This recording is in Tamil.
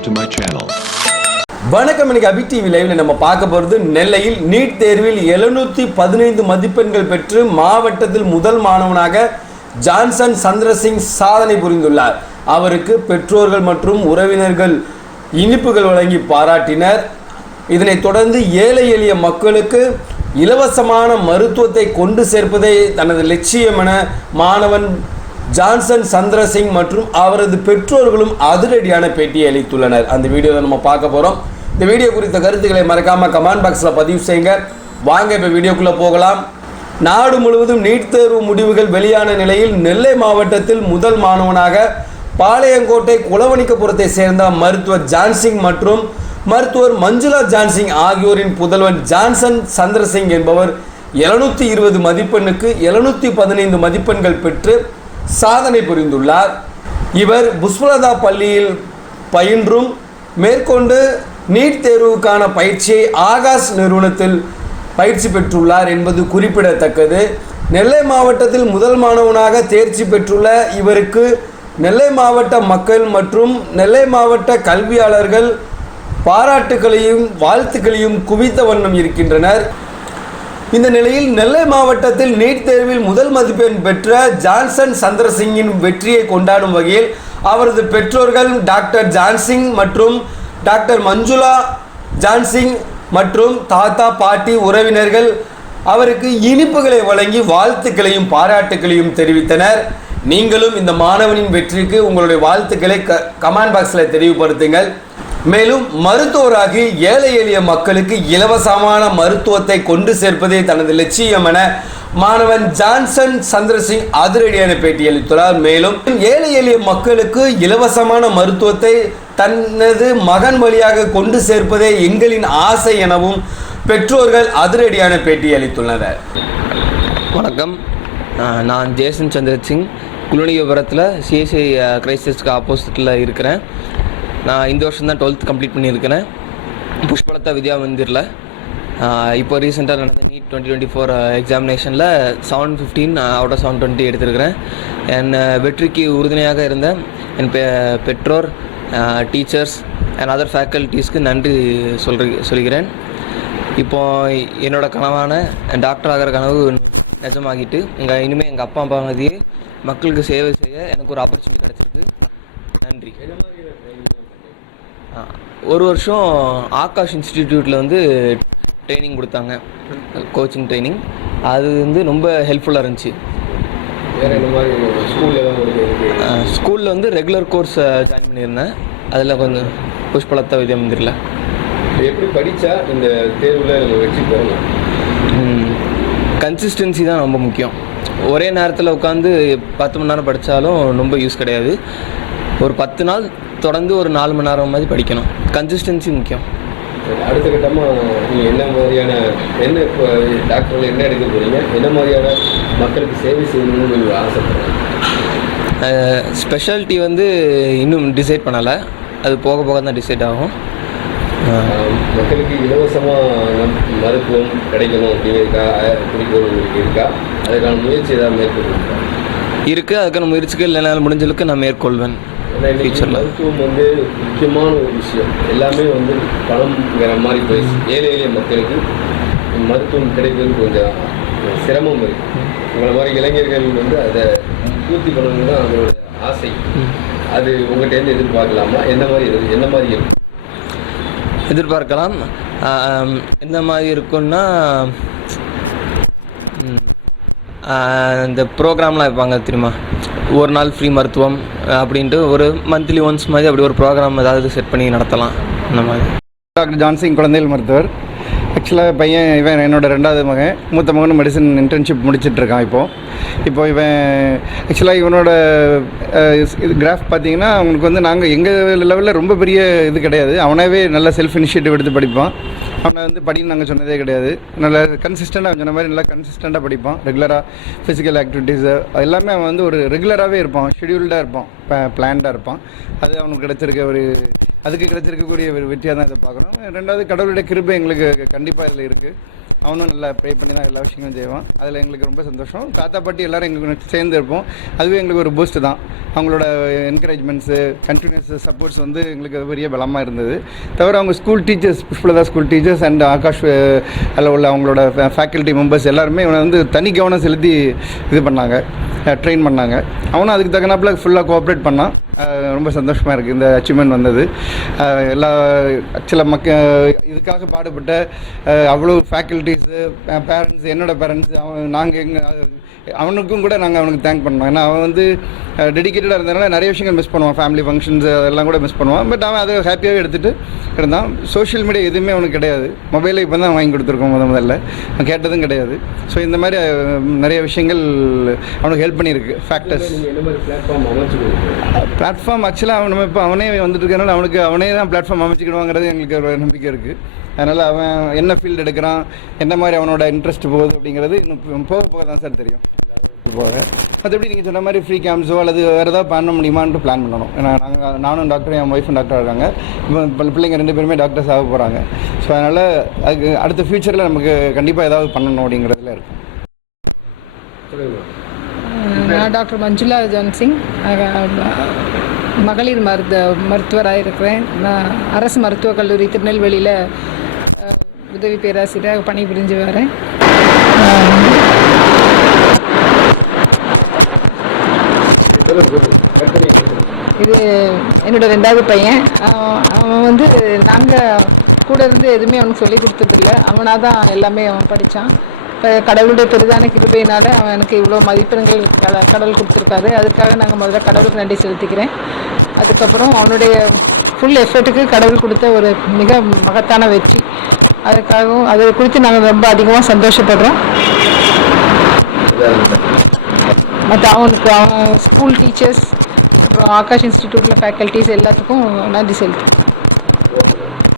subscribe to my channel. வணக்கம் இன்னைக்கு அபி டிவி லைவ்ல நம்ம பார்க்க போகிறது நெல்லையில் நீட் தேர்வில் எழுநூத்தி பதினைந்து மதிப்பெண்கள் பெற்று மாவட்டத்தில் முதல் மாணவனாக ஜான்சன் சந்திரசிங் சாதனை புரிந்துள்ளார் அவருக்கு பெற்றோர்கள் மற்றும் உறவினர்கள் இனிப்புகள் வழங்கி பாராட்டினர் இதனைத் தொடர்ந்து ஏழை எளிய மக்களுக்கு இலவசமான மருத்துவத்தை கொண்டு சேர்ப்பதே தனது லட்சியம் என மாணவன் ஜான்சன் சந்திரசிங் மற்றும் அவரது பெற்றோர்களும் அதிரடியான பேட்டியை அளித்துள்ளனர். அந்த வீடியோவை நம்ம பார்க்க போகிறோம் இந்த வீடியோ குறித்த கருத்துக்களை மறக்காமல் கமெண்ட் பாக்ஸில் பதிவு செய்யுங்க. வாங்க இப்போ வீடியோக்குள்ளே போகலாம். நாடு முழுவதும் நீட் தேர்வு முடிவுகள் வெளியான நிலையில் நெல்லை மாவட்டத்தில் முதல் மாணவனாக பாளையங்கோட்டை குளவணிக்கபுரத்தை சேர்ந்த மருத்துவர் ஜான்சிங் மற்றும் மருத்துவர் மஞ்சுளா ஜான்சிங் ஆகியோரின் புதல்வன் ஜான்சன் சந்திரசிங் என்பவர் எழுநூற்றி இருபது மதிப்பெண்ணுக்கு எழுநூற்றி பதினைந்து மதிப்பெண்கள் பெற்று சாதனை புரிந்துள்ளார். இவர் புஷ்மலதா பள்ளியில் பயின்றும் மேற்கொண்டு நீட் தேர்வுக்கான பயிற்சியை ஆகாஷ் நிறுவனத்தில் பயிற்சி பெற்றுள்ளார் என்பது குறிப்பிடத்தக்கது. நெல்லை மாவட்டத்தில் முதல் மாணவனாக தேர்ச்சி பெற்றுள்ள இவருக்கு நெல்லை மாவட்ட மக்கள் மற்றும் நெல்லை மாவட்ட கல்வியாளர்கள் பாராட்டுகளையும் வாழ்த்துக்களையும் குவித்த வண்ணம் இருக்கின்றனர். இந்த நிலையில் நெல்லை மாவட்டத்தில் நீட் தேர்வில் முதல் மதிப்பெண் பெற்ற ஜான்சன் சந்திரசிங்கின் வெற்றியை கொண்டாடும் வகையில் அவரது பெற்றோர்கள் டாக்டர் ஜான்சிங் மற்றும் டாக்டர் மஞ்சுளா ஜான்சிங் மற்றும் தாத்தா பாட்டி உறவினர்கள் அவருக்கு இனிப்புகளை வழங்கி வாழ்த்துக்களையும் பாராட்டுகளையும் தெரிவித்தனர். நீங்களும் இந்த மாணவனின் வெற்றிக்கு உங்களுடைய வாழ்த்துக்களை க கமெண்ட் பாக்ஸில் தெளிவுபடுத்துங்கள். மேலும் மருத்துவராகி ஏழை எளிய மக்களுக்கு இலவசமான மருத்துவத்தை கொண்டு சேர்ப்பதே தனது லட்சியம் என மாணவன் ஜான்சன் சந்திரசிங் அதிரடியான பேட்டி அளித்துள்ளார். மேலும் ஏழை எளிய மக்களுக்கு இலவசமான மருத்துவத்தை தனது மகன் வழியாக கொண்டு சேர்ப்பதே எங்களின் ஆசை எனவும் பெற்றோர்கள் அதிரடியான பேட்டி அளித்துள்ளனர். வணக்கம். நான் ஜேசன் சந்திரசிங். சிங் சிஎஸ்ஐ கிரைஸ்டஸ்க்கு ஆப்போசிட்டில் இருக்கிறேன். நான் இந்த வருஷம் தான் டுவெல்த் கம்ப்ளீட் பண்ணியிருக்கிறேன். புஷ்பலதா வித்யா மந்திரில். இப்போ ரீசெண்டாக நடந்த NEET twenty twenty four எக்ஸாமினேஷனில் seven fifteen out of seven twenty எடுத்திருக்கிறேன். என் வெற்றிக்கு உறுதுணையாக இருந்த என் பெ பெற்றோர் டீச்சர்ஸ் அண்ட் அதர் ஃபேக்கல்ட்டிஸ்க்கு நன்றி சொல்ற சொல்கிறேன். இப்போ என்னோடய கனவான டாக்டர் ஆகிற கனவு நிஜமாகிட்டு எங்கள் இனிமேல் எங்கள் அப்பா அம்மா மதியே மக்களுக்கு சேவை செய்ய எனக்கு ஒரு ஆப்பர்ச்சுனிட்டி கிடச்சிருக்கு. நன்றி. ஒரு வருஷம் ஆகாஷ் இன்ஸ்டிடியூட்டில் வந்து ட்ரைனிங் கொடுத்தாங்க. Coaching training. அது வந்து ரொம்ப ஹெல்ப்ஃபுல்லாக இருந்துச்சு. வேற என்ன மாதிரி ஸ்கூல்ல ஸ்கூலில் வந்து ரெகுலர் கோர்ஸ் ஜாயின் பண்ணியிருந்தேன். அதில் கொஞ்சம் புஷ்பலதா வித்யா மந்திரில் எப்படி படிச்சா இந்த தேர்வுல வெற்றி பெறலாம்? கன்சிஸ்டன்சி தான் ரொம்ப முக்கியம். ஒரே நேரத்தில் உட்காந்து பத்து மணி நேரம் படித்தாலும் ரொம்ப யூஸ் கிடையாது. ஒரு பத்து நாள் தொடர்ந்து ஒரு நாலு மணி நேரம் மாதிரி படிக்கணும். கன்சிஸ்டன்சி முக்கியம். அடுத்த கட்டமா நீங்க என்ன மாதிரியான என்ன இப்போ டாக்டர்ல என்ன எடுக்க போறீங்க? என்ன மாதிரியான மக்களுக்கு சேவை செய்யணும்னு நீங்க ஆசைப்படுறீங்க? ஸ்பெஷாலிட்டி வந்து இன்னும் டிசைட் பண்ணலை. அது போக போக தான் டிசைட் ஆகும். மக்களுக்கு இலவசமா நம் மருத்துவம் கிடைக்கணும் அப்படிங்கிறதுக்கா குறிக்கோள் இருக்கா? அதுக்கான முயற்சி ஏதாவது மேற்கொள்ளுங்க இருக்குது அதுக்கான முயற்சிகள் என்னால் முடிஞ்ச அளவுக்கு நான் மேற்கொள்வேன். ஃபியூச்சரில் மருத்துவம் வந்து முக்கியமான ஒரு விஷயம். எல்லாமே வந்து பணம்ங்கிற மாதிரி போயிடுச்சு. ஏழை எளிய மக்களுக்கு மருத்துவம் கிடைக்கிறது கொஞ்சம் சிரமம் இருக்கு. உங்களை மாதிரி இளைஞர்கள் வந்து அதை பூர்த்தி பண்ணணும்னு தான் அவங்களோட ஆசை. அது உங்கள்கிட்ட எதிர்பார்க்கலாமா? என்ன மாதிரி இருக்கு என்ன மாதிரி இருக்கும் எதிர்பார்க்கலாம். எந்த மாதிரி இருக்குன்னா இந்த ப்ரோக்ராம்லாம் வைப்பாங்க தெரியுமா? ஒரு நாள் ஃப்ரீ மருத்துவம் அப்படின்ட்டு ஒரு மந்த்லி ஒன்ஸ் மாதிரி அப்படி ஒரு ப்ரோக்ராம் ஏதாவது செட் பண்ணி நடத்தலாம் அந்த மாதிரி. டாக்டர் ஜான்சிங் குழந்தைகள் மருத்துவர். ஆக்சுவலாக பையன் இவன் என்னோட ரெண்டாவது மகன். மூத்த மகன் மெடிசன் இன்டர்ன்ஷிப் முடிச்சிட்டு இருக்கான் இப்போது இப்போ இவன் ஆக்சுவலாக இவனோட இது கிராஃப் பார்த்தீங்கன்னா அவனுக்கு வந்து நாங்கள் எங்கள் லெவலில் ரொம்ப பெரிய இது கிடையாது. அவனாவே நல்ல செல்ஃப் இனிஷியேட்டிவ் எடுத்து படிப்பான். அவனை வந்து படின்னு நாங்கள் சொன்னதே கிடையாது. நல்ல கன்சிஸ்டண்டாக சொன்ன மாதிரி நல்லா கன்சிஸ்டண்ட்டாக படிப்பான். ரெகுலராக ஃபிசிக்கல் ஆக்டிவிட்டீஸு எல்லாமே அவன் வந்து ஒரு ரெகுலராகவே இருப்பான். ஷெடியூல்டாக இருப்பான். பிளான்டாக இருப்பான். அது அவனுக்கு கிடைச்சிருக்க ஒரு அதுக்கு கிடைச்சிருக்கக்கூடிய ஒரு வெற்றியாக தான் இதை பார்க்குறோம் ரெண்டாவது கடவுளுடைய கிருபை எங்களுக்கு கண்டிப்பாக இதில் இருக்குது அவனும் நல்லா ப்ரே பண்ணி தான் எல்லா விஷயங்களும் செய்வான். அதில் எங்களுக்கு ரொம்ப சந்தோஷம். தாத்தா பாட்டி எல்லாரும் எங்களுக்கு சேர்ந்து இருப்போம். அதுவே எங்களுக்கு ஒரு பூஸ்ட் தான். அவங்களோட என்கரேஜ்மெண்ட்ஸு கண்டினியூஸ் சப்போர்ட்ஸ் வந்து எங்களுக்கு பெரிய பலமாக இருந்தது. தவிர அவங்க school teachers Pushpalatha school teachers and Aakash அதில் உள்ள அவங்களோட ஃபேக்கல்ட்டி மெம்பர்ஸ் எல்லாருமே இவனை வந்து தனி கவனம் செலுத்தி இது பண்ணாங்க. ட்ரெயின் பண்ணாங்க. அவனும் அதுக்கு தகுந்தாப்பில் ஃபுல்லாக கோஆப்ரேட் பண்ணான். ரொம்ப சந்தோஷமாக இருக்குது இந்த அச்சீவ்மெண்ட் வந்தது. எல்லா சில மக்க இதுக்காக பாடுபட்ட அவ்வளோ ஃபேக்கல்ட்டிஸு பேரண்ட்ஸ் என்னோட பேரண்ட்ஸ் அவன் நாங்கள் எங்கள் அவனுக்கும் கூட நாங்கள் அவனுக்கு தேங்க் பண்ணோம் ஏன்னா அவன் வந்து டெடிக்கேட்டடாக இருந்ததுனால நிறைய விஷயங்கள் மிஸ் பண்ணுவான். ஃபேமிலி ஃபங்க்ஷன்ஸ் அதெல்லாம் கூட மிஸ் பண்ணுவான். பட் அவன் அதை ஹாப்பியாகவே எடுத்துகிட்டு இருந்தான். சோஷியல் மீடியா எதுவுமே அவனுக்கு கிடையாது. மொபைலை இப்போ தான் வாங்கி கொடுத்துருக்கோம் முத முதல்ல. அவன் கேட்டதும் கிடையாது. ஸோ இந்த மாதிரி நிறைய விஷயங்கள் அவனுக்கு ஹெல்ப் பண்ணியிருக்கு. ஃபேக்டர்ஸ் பிளாட்ஃபார்ம் ஆக்சுவலாக அவன் நம்ம இப்போ அவனே வந்துட்டு இருக்கனால அவனுக்கு அவனே தான் பிளாட்ஃபார்ம் அமைச்சிக்கிடுவாங்கிறது எங்களுக்கு ஒரு நம்பிக்கை இருக்குது அதனால் அவன் என்ன ஃபீல்டு எடுக்கிறான் என்ன மாதிரி அவனோட இன்ட்ரெஸ்ட் போகுது அப்படிங்கிறது இன்னும் போக போக தான் சார் தெரியும். போக மற்றபடி நீங்கள் சொன்ன மாதிரி ஃப்ரீ கேம்ஸோ அல்லது வேறு ஏதாவது பண்ண முடியுமான்ட்டு பிளான் பண்ணணும். ஏன்னா நாங்கள் நானும் டாக்டர் என் ஒய்ஃபும் டாக்டர் இருக்காங்க. இப்போ பிள்ளைங்க ரெண்டு பேருமே டாக்டர்ஸ் ஆக போகிறாங்க ஸோ அதனால் அதுக்கு அடுத்த ஃப்யூச்சரில் நமக்கு கண்டிப்பாக ஏதாவது பண்ணணும் அப்படிங்கிறதுல இருக்கும். நான் டாக்டர் மஞ்சுளா ஜான்சிங் மகளிர் மருத்துவ மருத்துவராக இருக்கிறேன். நான் அரசு மருத்துவக் கல்லூரி திருநெல்வேலியில் உதவி பேராசிரியராக பணிபுரிஞ்சு வரேன். இது என்னோட ரெண்டாவது பையன். அவன் வந்து நாங்கள் கூட இருந்து எதுவுமே அவனுக்கு சொல்லி கொடுத்ததில்ல. அவனாக தான் எல்லாமே அவன் படித்தான் கடவுளுடைய பெரிதான கிருபையினால அவனுக்கு இவ்வளோ மதிப்பெண்கள் கட கடவுள் கொடுத்துருக்காரு. அதுக்காக நாங்கள் முதல்ல கடவுளுக்கு நன்றி செலுத்திக்கிறேன். அதுக்கப்புறம் அவனுடைய ஃபுல் எஃபர்ட்டுக்கு கடவுள் கொடுத்த ஒரு மிக மகத்தான வெற்றி. அதுக்காகவும் அதை குறித்து நாங்கள் ரொம்ப அதிகமாக சந்தோஷப்படுறோம். மற்ற அவனுக்கு அவன் ஸ்கூல் டீச்சர்ஸ் அப்புறம் ஆகாஷ் இன்ஸ்டிடியூட்டில் ஃபேக்கல்ட்டிஸ் எல்லாத்துக்கும் நன்றி செலுத்துறேன்